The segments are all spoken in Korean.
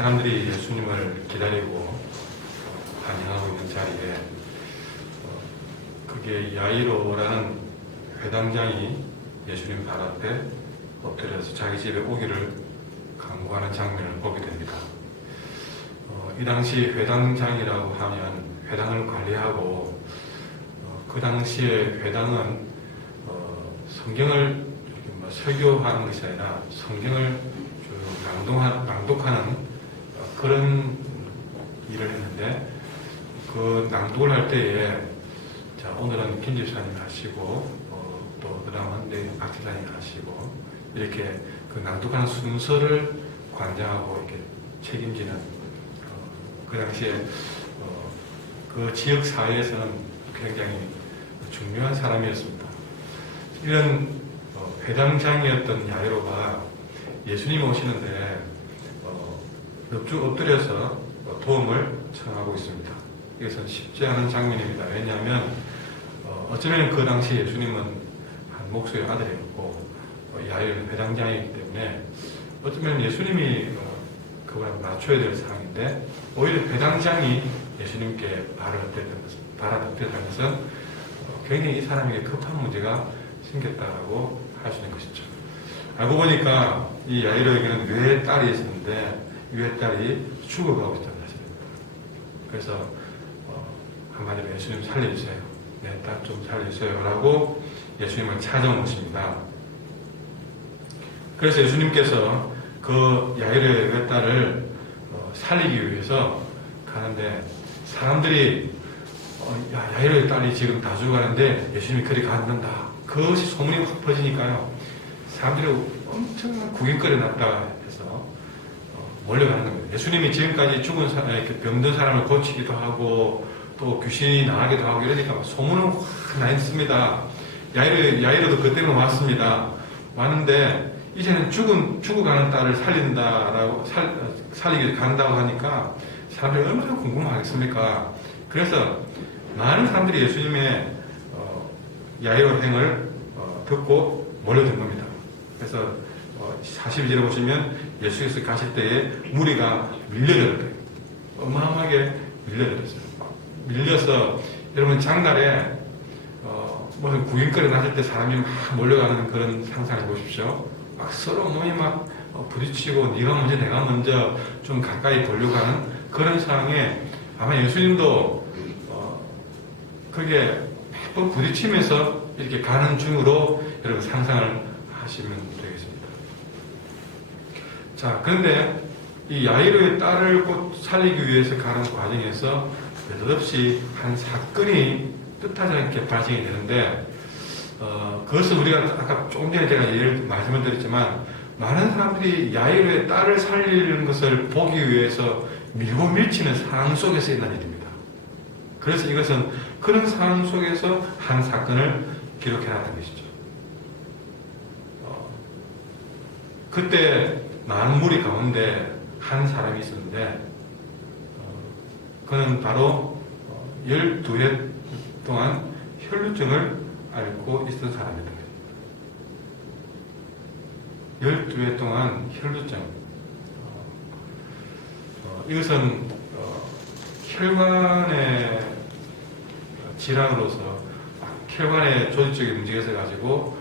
사람들이 예수님을 기다리고 환영하고 있는 자리에 그게 야이로라는 회당장이 예수님 발 앞에 엎드려서 자기 집에 오기를 간구하는 장면을 보게 됩니다. 이 당시 회당장이라고 하면 회당을 관리하고 그 당시에 회당은 성경을 설교하는 것이 아니라 성경을 낭독하는 그런 일을 했는데, 그 낭독을 할 때에 자 오늘은 김 집사님이 하시고 또 그 다음은 내일 박 집사님이 하시고 이렇게 그 낭독하는 순서를 관장하고 이렇게 책임지는 그 당시에 그 지역 사회에서는 굉장히 중요한 사람이었습니다. 이런 회당장이었던 야이로가 예수님 오시는데 넙죽 엎드려서 도움을 청하고 있습니다. 이것은 쉽지 않은 장면입니다. 왜냐하면 어쩌면 그 당시 예수님은 한 목수의 아들이었고 야이로는 회당장이기 때문에 어쩌면 예수님이 그거랑 맞춰야 될 상황인데, 오히려 회당장이 예수님께 발을 엎드렸다는 것은 굉장히 이 사람에게 급한 문제가 생겼다고 할 수 있는 것이죠. 알고 보니까 이 야이로에게는 외딸이 있었는데 외딸이 죽어가고 있다는 사실입니다. 그래서 한마디로 예수님 살려주세요. 내 딸 좀 살려주세요. 라고 예수님을 찾아오십니다. 그래서 예수님께서 그 야이로의 외딸을 살리기 위해서 가는데, 사람들이 야이로의 딸이 지금 다 죽어가는데 예수님이 그리 간단다, 그것이 소문이 확 퍼지니까요, 사람들이 엄청난 구경거리 났다 해서 몰려가는 겁니다. 예수님이 지금까지 죽은 사람, 이렇게 병든 사람을 고치기도 하고 또 귀신이 나가기도 하고 이러니까 소문은 확 나 있습니다. 야이로도 그때는 왔습니다. 왔는데 이제는 죽어가는 딸을 살리기 간다고 하니까 사람들이 얼마나 궁금하겠습니까? 그래서 많은 사람들이 예수님의 야이로 행을 듣고 몰려든 겁니다. 그래서 42절에 보시면 예수께서 가실 때에 무리가 밀려들었대요. 어마어마하게 밀려들었어요. 밀려서 여러분 장날에 무슨 구경거리 났을 때 사람이 막 몰려가는 그런 상상을 보십시오. 막 서로 몸이 막 부딪히고 네가 먼저 내가 먼저 좀 가까이 보려고 하는 그런 상황에 아마 예수님도 그게 매번 부딪히면서 이렇게 가는 중으로 여러분 상상을 하시면 되겠습니다. 자, 그런데 이 야이로의 딸을 곧 살리기 위해서 가는 과정에서 느닷없이 한 사건이 뜻하지 않게 발생이 되는데, 그것은 우리가 아까 조금 전에 제가 말씀을 드렸지만, 많은 사람들이 야이로의 딸을 살리는 것을 보기 위해서 밀고 밀치는 상황 속에서 일어난 일입니다. 그래서 이것은 그런 상황 속에서 한 사건을 기록해놨던 것이죠. 그때 많은 무리 가운데 한 사람이 있었는데, 그는 바로 12해 동안 혈루증을 앓고 있었던 사람입니다. 12해 동안 혈루증. 이것은 혈관의 질환으로서 혈관의 조직적인 문제가 있어가지고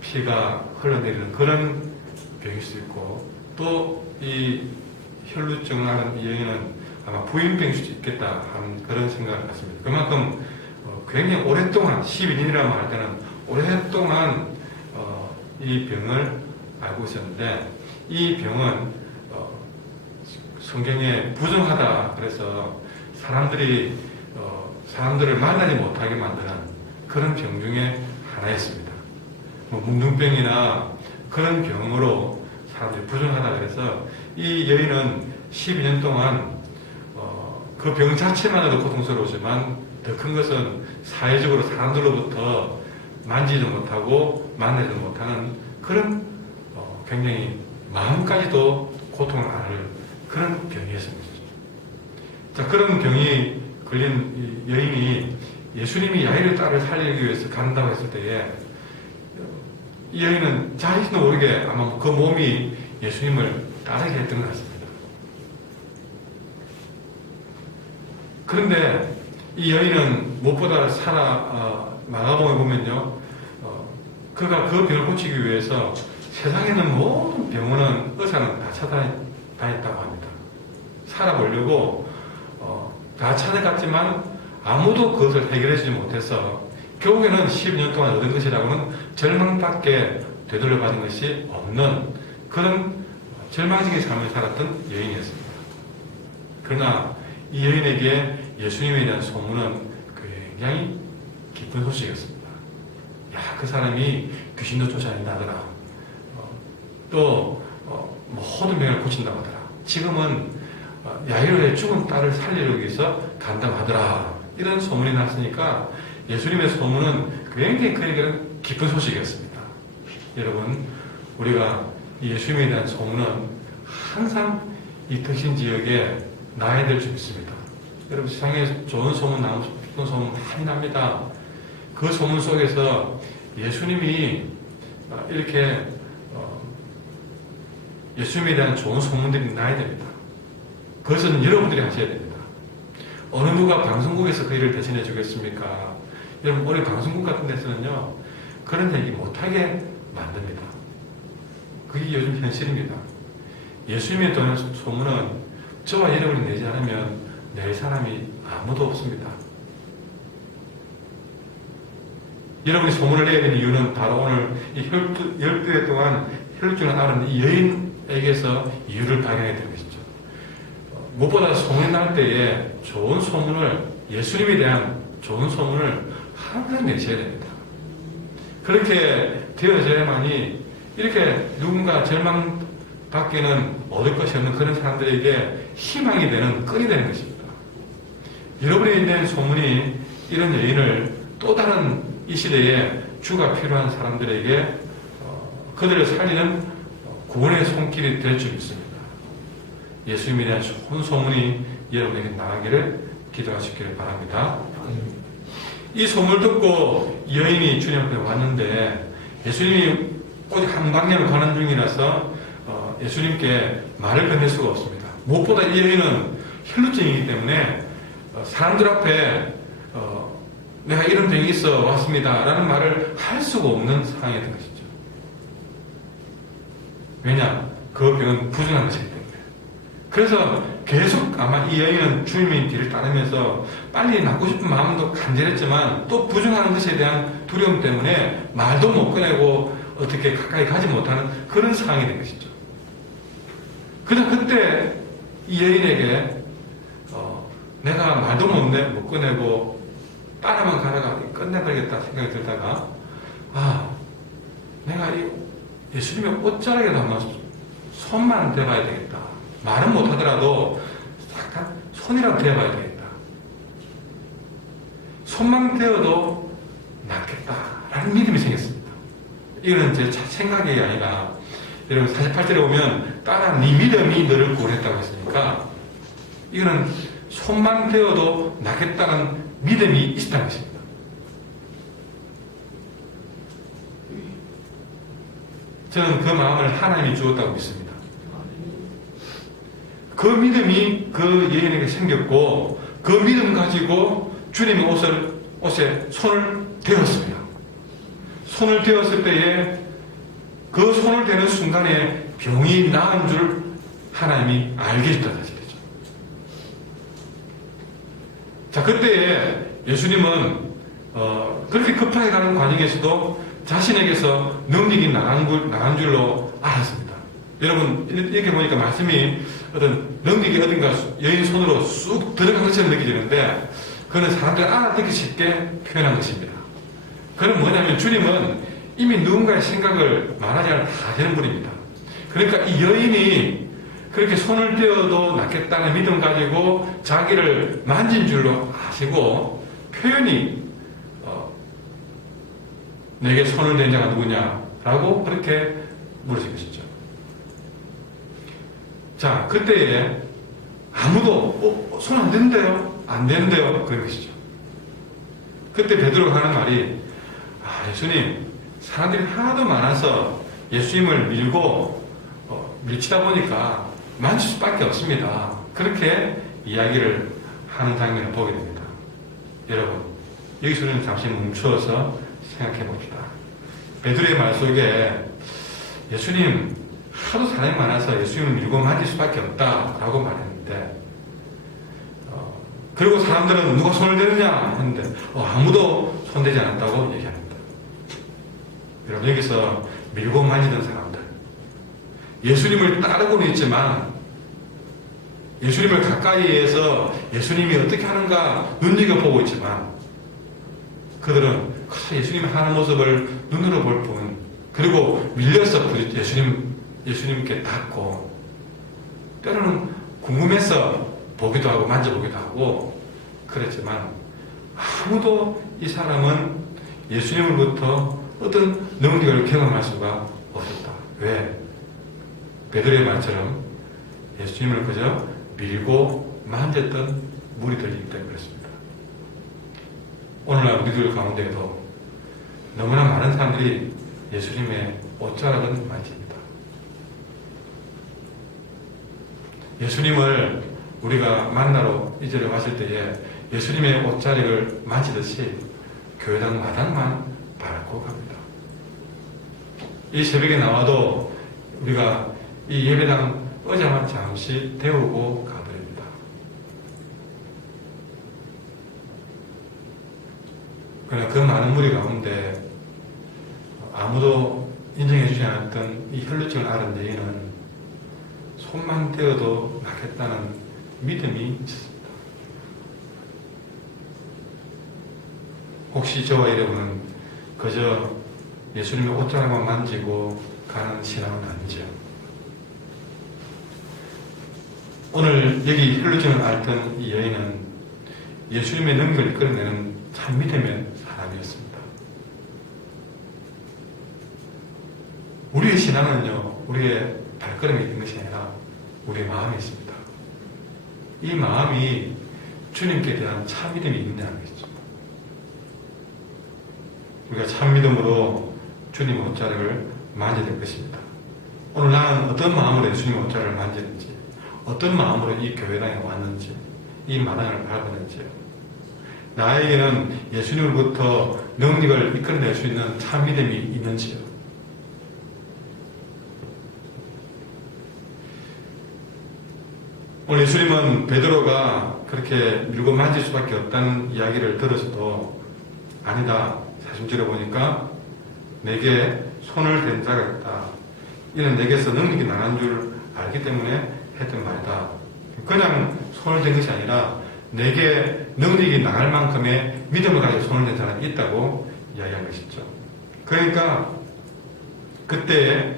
피가 흘러내리는 그런 병일 수 있고, 또 이 혈루증을 하는 이 여인은 아마 부인병일 수도 있겠다 하는 그런 생각을 갖습니다. 그만큼 굉장히 오랫동안 12년이라고 할 때는 오랫동안 이 병을 앓고 있었는데, 이 병은 성경에 부정하다 그래서 사람들을 만나지 못하게 만드는 그런 병 중에 하나였습니다. 뭉둥병이나 그런 병으로 사람들이 부정하다 그래서 이 여인은 12년 동안 그 병 자체만으로도 고통스러우지만 더 큰 것은 사회적으로 사람들로부터 만지지도 못하고 만나지도 못하는 그런 굉장히 마음까지도 고통을 앓을 그런 병이었습니다. 자, 그런 병이 걸린 이 여인이 예수님이 야이로의 딸을 살리기 위해서 간다고 했을 때에 이 여인은 자신도 모르게 아마 그 몸이 예수님을 따르게 했던 것 같습니다. 그런데 이 여인은 무엇보다 마가복음에 보면요, 그가 그 병을 고치기 위해서 세상에 있는 모든 병원은, 의사는 다 찾아다녔다고 합니다. 살아보려고 다 찾아갔지만 아무도 그것을 해결해주지 못해서 결국에는 10년 동안 얻은 것이라고는 절망밖에 되돌려받은 것이 없는 그런 절망적인 삶을 살았던 여인이었습니다. 그러나 이 여인에게 예수님에 대한 소문은 굉장히 기쁜 소식이었습니다. 야, 그 사람이 귀신도 쫓아낸다더라. 또 모든 병을 고친다고 하더라. 지금은 야이로의 죽은 딸을 살리기 위해서 간다고 하더라. 이런 소문이 났으니까 예수님의 소문은 굉장히 그에게는 기쁜 소식이었습니다. 여러분, 우리가 예수님에 대한 소문은 항상 이 특신 지역에 나야 될 줄 믿습니다. 여러분, 세상에 좋은 소문, 나쁜 소문 많이 납니다. 그 소문 속에서 예수님이 이렇게 예수님에 대한 좋은 소문들이 나야 됩니다. 그것은 여러분들이 하셔야 됩니다. 어느 누가 방송국에서 그 일을 대신해 주겠습니까? 여러분, 우리 방송국 같은 데서는요, 그런 얘기 못하게 만듭니다. 그게 요즘 현실입니다. 예수님의 도는 소문은 저와 여러분이 내지 않으면 낼 사람이 아무도 없습니다. 여러분이 소문을 내야 되는 이유는 바로 오늘 이 12회 동안 혈루증을 앓은 이 여인에게서 이유를 발견해 드린 것이죠. 무엇보다 소문이 날 때에 좋은 소문을, 예수님에 대한 좋은 소문을 항상 내셔야 됩니다. 그렇게 되어져야만이 이렇게 누군가 절망밖에는 얻을 것이 없는 그런 사람들에게 희망이 되는, 끈이 되는 것입니다. 여러분에 대한 소문이 이런 여인을 또 다른 이 시대에 주가 필요한 사람들에게 그들을 살리는 구원의 손길이 될 줄 믿습니다. 예수님에 대한 좋은 소문이 여러분에게 나가기를 기도하시기를 바랍니다. 이 소문을 듣고 여인이 주님 앞에 왔는데 예수님이 오직 한 방향을 가는 중이라서 예수님께 말을 건넬 수가 없습니다. 무엇보다 이 여인은 혈루증이기 때문에 사람들 앞에 내가 이런 병이 있어 왔습니다 라는 말을 할 수가 없는 상황이 된 것이죠. 왜냐? 그 병은 부정한 것이기 때문에. 그래서 계속 아마 이 여인은 주님의 뒤를 따르면서 빨리 낫고 싶은 마음도 간절했지만 또 부정하는 것에 대한 두려움 때문에 말도 못 꺼내고 어떻게 가까이 가지 못하는 그런 상황이 된 것이죠. 그래서 그때 이 여인에게 내가 말도 못 꺼내고 따라만 가다가 끝내버리겠다 생각이 들다가 내가 이 예수님의 옷자락에도 한번 손만 대봐야 되겠다. 말은 못하더라도 잠깐 손이라도 대봐야 되겠다. 손만 대어도 낫겠다라는 믿음이 생겼습니다. 이거는 제 생각이 아니라 여러분 48절에 보면 따라 네 믿음이 너를 구원했다고 했으니까 이거는 손만 대어도 낫겠다는 믿음이 있었다는 것입니다. 저는 그 마음을 하나님이 주었다고 믿습니다. 그 믿음이 그 여인에게 생겼고 그 믿음 가지고 주님의 옷에 손을 대었습니다. 손을 대었을 때에 그 손을 대는 순간에 병이 나은 줄 하나님이 알게 해줬다는 사실이죠. 자, 그때에 예수님은 그렇게 급하게 가는 과정에서도 자신에게서 능력이 나간 줄로 알았습니다. 여러분, 이렇게 보니까 말씀이 어떤 능력이 어딘가 여인 손으로 쑥 들어간 것처럼 느껴지는데 그거는 사람들이 알아듣기 쉽게 표현한 것입니다. 그건 뭐냐면 주님은 이미 누군가의 생각을 말하지 않아도 다 되는 분입니다. 그러니까 이 여인이 그렇게 손을 떼어도 낫겠다는 믿음 가지고 자기를 만진 줄로 아시고 표현이 내게 손을 댄 자가 누구냐라고 그렇게 물으신 것이죠. 자, 그때에 아무도 손 안 되는데요? 안 되는데요? 그런 것이죠. 그때 베드로가 하는 말이 예수님, 사람들이 하도 많아서 예수님을 밀치다 보니까 만질 수밖에 없습니다. 그렇게 이야기를 하는 장면을 보게 됩니다. 여러분, 여기서 우리는 잠시 멈추어서 생각해 봅시다. 베드로의 말 속에 예수님 하도 사람이 많아서 예수님을 밀고 만질 수밖에 없다라고 말했는데, 그리고 사람들은 누가 손을 대느냐 했는데 아무도 손대지 않았다고 얘기합니다. 여러분, 여기서 밀고 만지는 사람들, 예수님을 따르고는 있지만 예수님을 가까이에서 예수님이 어떻게 하는가 눈여겨보고 있지만 그들은 예수님이 하는 모습을 눈으로 볼 뿐, 그리고 밀려서 예수님께 닿고 때로는 궁금해서 보기도 하고 만져보기도 하고 그랬지만 아무도 이 사람은 예수님으로부터 어떤 능력을 경험할 수가 없었다. 왜? 베드로의 말처럼 예수님을 그저 밀고 만졌던 무리들이기 때문에 그렇습니다. 오늘날 우리들 가운데에도 너무나 많은 사람들이 예수님의 옷자락을 만집니다. 예수님을 우리가 만나러 이 자리에 왔을 때에 예수님의 옷자락을 만지듯이 교회당 마당만 밟고 갑니다. 이 새벽에 나와도 우리가 이 예배당 의자만 잠시 데우고 가버립니다. 그러나 그 많은 무리 가운데 아무도 인정해주지 않았던 이 혈루증을 앓은 여인은 손만 떼어도 낫겠다는 믿음이 있었습니다. 혹시 저와 여러분은 그저 예수님의 옷자락만 만지고 가는 신앙은 아니죠? 오늘 여기 혈루증을 앓던 이 여인은 예수님의 능력을 이끌어내는 참 믿음의 사람이었습니다. 우리의 신앙은요, 우리의 발걸음이 있는 것이 아니라 우리의 마음이 있습니다. 이 마음이 주님께 대한 참 믿음이 있느냐는 것이죠. 우리가 참 믿음으로 주님의 옷자락을 만져야 될 것입니다. 오늘 나는 어떤 마음으로 예수님의 옷자락을 만지는지, 어떤 마음으로 이 교회당에 왔는지, 이 마당을 밟았는지, 나에게는 예수님으로부터 능력을 이끌어낼 수 있는 참 믿음이 있는지요. 오늘 예수님은 베드로가 그렇게 밀고 만질 수밖에 없다는 이야기를 들어서도 아니다, 40절에 보니까 내게 손을 댄 자가 있다. 이는 내게서 능력이 나간 줄 알기 때문에 했던 말이다. 그냥 손을 댄 것이 아니라 내게 능력이 나갈 만큼의 믿음을 가지고 손을 댄 사람이 있다고 이야기한 것이죠. 그러니까 그때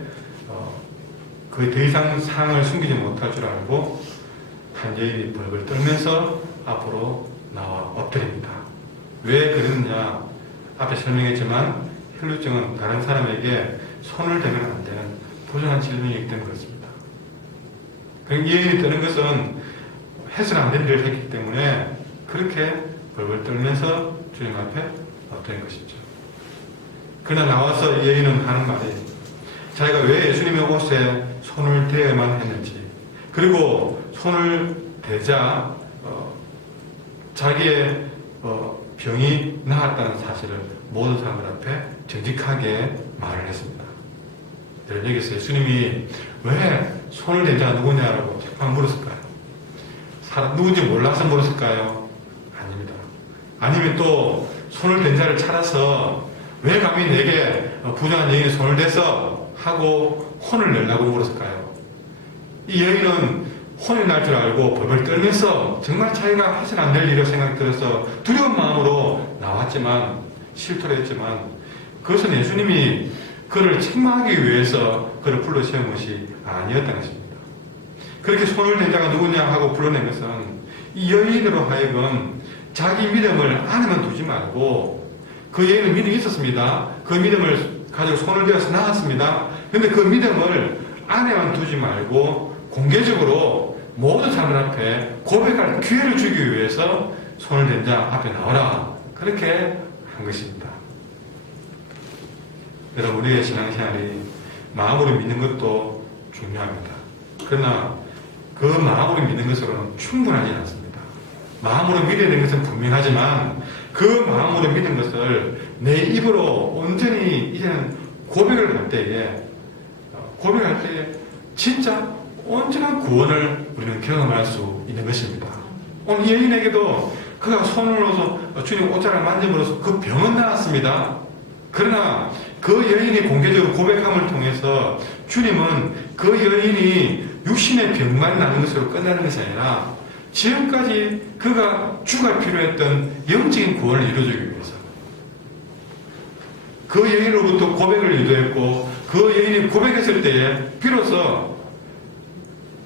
그 더 이상 상을 숨기지 못할 줄 알고 한 여인이 벌벌 떨면서 앞으로 나와 엎드립니다. 왜 그랬느냐? 앞에 설명했지만 혈루증은 다른 사람에게 손을 대면 안 되는 부정한 질병이기 때문에 그렇습니다. 이 여인이 떠는 것은 해서는 안 될 일을 했기 때문에 그렇게 벌벌 떨면서 주님 앞에 엎드린 것이죠. 그러나 나와서 이 여인은 하는 말이 자기가 왜 예수님의 옷에 손을 대야만 했는지, 그리고 손을 대자 자기의 병이 나았다는 사실을 모든 사람들 앞에 정직하게 말을 했습니다. 여기서 예수님이 왜 손을 댄 자가 누구냐라고 자꾸만 물었을까요? 누군지 몰라서 물었을까요? 아닙니다. 아니면 또 손을 댄 자를 찾아서 왜 감히 내게 부정한 여인이 손을 대서 하고 혼을 내려고 물었을까요? 이 여인은 혼이 날 줄 알고 벌벌 떨면서 정말 자기가 해서는 안 될 일이라고 생각이 들어서 두려운 마음으로 나왔지만, 실토를 했지만, 그것은 예수님이 그를 책망하기 위해서 그를 불러 세운 것이 아니었다는 것입니다. 그렇게 손을 댄 자가 누구냐 하고 불러낸 것은 이 여인으로 하여금 자기 믿음을 안에만 두지 말고, 그 여인은 믿음이 있었습니다. 그 믿음을 가지고 손을 대어서 나왔습니다. 그런데 그 믿음을 안에만 두지 말고 공개적으로 모든 사람들 앞에 고백할 기회를 주기 위해서 손을 댄 자 앞에 나와라, 그렇게 한 것입니다. 여러분, 우리의 신앙생활이 마음으로 믿는 것도 중요합니다. 그러나 그 마음으로 믿는 것으로는 충분하지 않습니다. 마음으로 믿어야 되는 것은 분명하지만 그 마음으로 믿은 것을 내 입으로 온전히 이제는 고백할 때에 진짜 온전한 구원을 우리는 경험할 수 있는 것입니다. 오늘 이 여인에게도 그가 손으로서 주님 옷자락을 만짐으로써 그 병은 나았습니다. 그러나 그 여인이 공개적으로 고백함을 통해서 주님은 그 여인이 육신의 병만 나는 것으로 끝나는 것이 아니라 지금까지 그가 주가 필요했던 영적인 구원을 이루어주기 위해서 그 여인으로부터 고백을 유도했고 그 여인이 고백했을 때에 비로소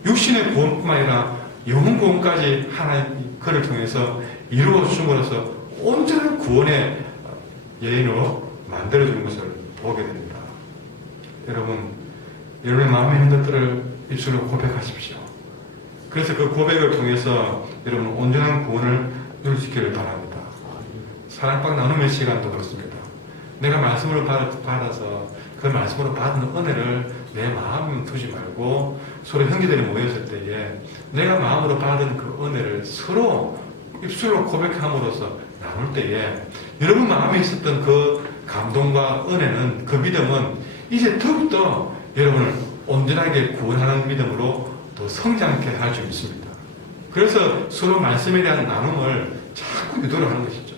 육신의 구원뿐만 아니라 영혼 구원까지 하나님 그를 통해서 이루어 줌으로써 온전한 구원의 여인으로 만들어주는 것을 보게 됩니다. 여러분의 마음에 있는 것들을 입술로 고백하십시오. 그래서 그 고백을 통해서 여러분 온전한 구원을 누리시기를 바랍니다. 사랑방 나눔의 시간도 그렇습니다. 내가 말씀을 받아서 그 말씀으로 받은 은혜를 내 마음에 두지 말고 서로 형제들이 모였을 때에 내가 마음으로 받은 그 은혜를 서로 입술로 고백함으로써 나눌 때에 여러분 마음에 있었던 그 감동과 은혜는 그 믿음은 이제 더욱더 여러분을 온전하게 구원하는 믿음으로 더 성장케 할 수 있습니다. 그래서 서로 말씀에 대한 나눔을 자꾸 유도를 하는 것이죠.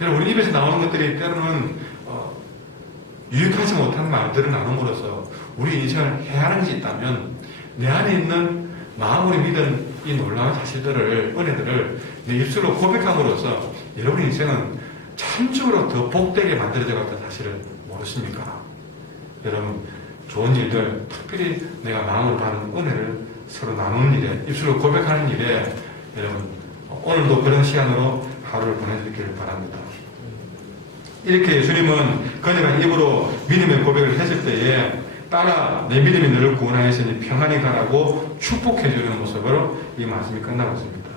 여러분 우리 입에서 나오는 것들이 때로는 유익하지 못한 말들을 나눔으로써 우리 인생을 해하는 것이 있다면 내 안에 있는 마음으로 믿은 이 놀라운 사실들을 은혜들을 내 입술로 고백함으로써 여러분 인생은 참적으로 더 복되게 만들어져 갔다는 사실을 모르십니까? 여러분 좋은 일들 특별히 내가 마음으로 받은 은혜를 서로 나누는 일에 입술로 고백하는 일에 여러분 오늘도 그런 시간으로 하루를 보내드리기를 바랍니다. 이렇게 예수님은 그녀가 입으로 믿음의 고백을 했을 때에 따라 내 믿음이 너를 구원하였으니 평안히 가라고 축복해주는 모습으로 이 말씀이 끝나고 있습니다.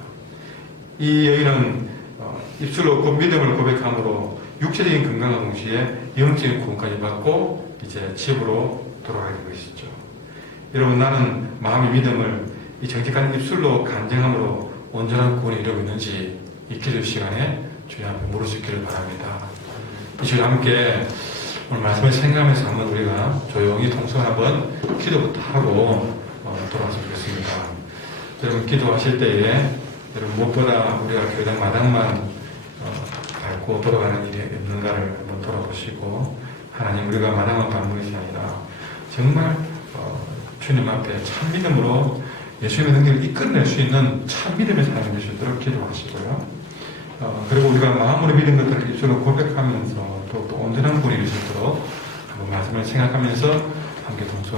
이 여인은 입술로 그 믿음을 고백함으로 육체적인 건강과 동시에 영적인 구원까지 받고 이제 집으로 돌아가게 된 것이죠. 여러분 나는 마음의 믿음을 이 정직한 입술로 간증함으로 온전한 구원을 이루고 있는지 이 기도 시간에 주님 앞에 물으시기를 바랍니다. 이 시간 함께 오늘 말씀을 생각하면서 한번 우리가 조용히 통성을 한번 기도부터 하고 돌아왔으면 좋겠습니다. 여러분 기도하실 때에 여러분 무엇보다 우리가 교회당 마당만 밟고 돌아가는 일이 없는가를 한번 돌아보시고 하나님 우리가 마당만 밟는 것이 아니라 정말 주님 앞에 참 믿음으로 예수님의 능력을 이끌어낼 수 있는 참 믿음의 사람이 될 수 있도록 기도하시고요. 그리고 우리가 마음으로 믿은 것들을 입술로 고백하면서 또 온전한 분이 되실 도록 한번 말씀을 생각하면서 함께 동서